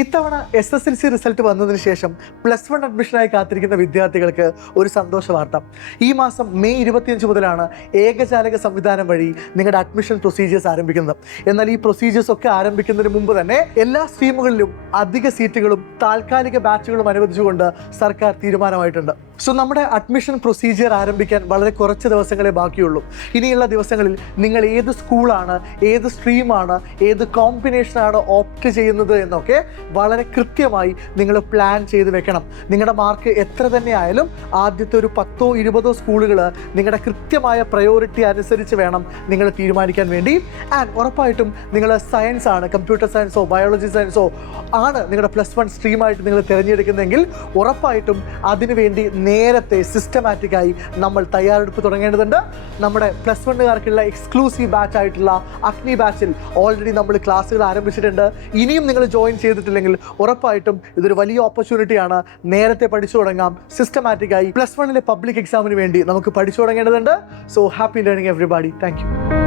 ഇത്തവണ SSLC result വന്നതിന് ശേഷം +1 അഡ്മിഷനായി കാത്തിരിക്കുന്ന വിദ്യാർത്ഥികൾക്ക് ഒരു സന്തോഷ വാർത്ത. ഈ മാസം മെയ് 25 മുതലാണ് ഏകജാലക സംവിധാനം വഴി നിങ്ങളുടെ അഡ്മിഷൻ പ്രൊസീജിയേഴ്സ് ആരംഭിക്കുന്നത്. എന്നാൽ ഈ പ്രൊസീജിയേഴ്സ് ഒക്കെ ആരംഭിക്കുന്നതിന് മുമ്പ് തന്നെ എല്ലാ സ്ട്രീമുകളിലും അധിക സീറ്റുകളും താൽക്കാലിക ബാച്ചുകളും അനുവദിച്ചുകൊണ്ട് സർക്കാർ തീരുമാനമായിട്ടുണ്ട്. സോ നമ്മുടെ അഡ്മിഷൻ പ്രൊസീജിയർ ആരംഭിക്കാൻ വളരെ കുറച്ച് ദിവസങ്ങളെ ബാക്കിയുള്ളൂ. ഇനിയുള്ള ദിവസങ്ങളിൽ നിങ്ങൾ ഏത് സ്കൂളാണ്, ഏത് സ്ട്രീമാണ്, ഏത് കോമ്പിനേഷനാണ് ഓപ്റ്റ് ചെയ്യുന്നത് എന്നൊക്കെ വളരെ കൃത്യമായി നിങ്ങൾ പ്ലാൻ ചെയ്ത് വെക്കണം. നിങ്ങളുടെ മാർക്ക് എത്ര തന്നെ ആയാലും ആദ്യത്തെ ഒരു 10-20 സ്കൂളുകൾ നിങ്ങളുടെ കൃത്യമായ പ്രയോറിറ്റി അനുസരിച്ച് വേണം നിങ്ങൾ തീരുമാനിക്കാൻ വേണ്ടി. ആൻഡ് ഉറപ്പായിട്ടും നിങ്ങൾ സയൻസ് ആണ്, കമ്പ്യൂട്ടർ സയൻസോ ബയോളജി സയൻസോ ആണ് നിങ്ങളുടെ +1 സ്ട്രീമായിട്ട് നിങ്ങൾ തിരഞ്ഞെടുക്കുന്നതെങ്കിൽ ഉറപ്പായിട്ടും അതിനുവേണ്ടി നേരത്തെ സിസ്റ്റമാറ്റിക്കായി നമ്മൾ തയ്യാറെടുപ്പ് തുടങ്ങേണ്ടതുണ്ട്. നമ്മുടെ +1കാർക്കുള്ള എക്സ്ക്ലൂസീവ് ബാച്ച് ആയിട്ടുള്ള അഗ്നി ബാച്ചിൽ ഓൾറെഡി നമ്മൾ ക്ലാസ്സുകൾ ആരംഭിച്ചിട്ടുണ്ട്. ഇനിയും നിങ്ങൾ ജോയിൻ ചെയ്തിട്ടില്ലെങ്കിൽ ഉറപ്പായിട്ടും ഇതൊരു വലിയ ഓപ്പർച്യൂണിറ്റിയാണ്. നേരത്തെ പഠിച്ചു തുടങ്ങാം. സിസ്റ്റമാറ്റിക്കായി +1 പബ്ലിക് എക്സാമിന് വേണ്ടി നമുക്ക് പഠിച്ചു തുടങ്ങേണ്ടതുണ്ട്. So happy learning everybody. Thank U.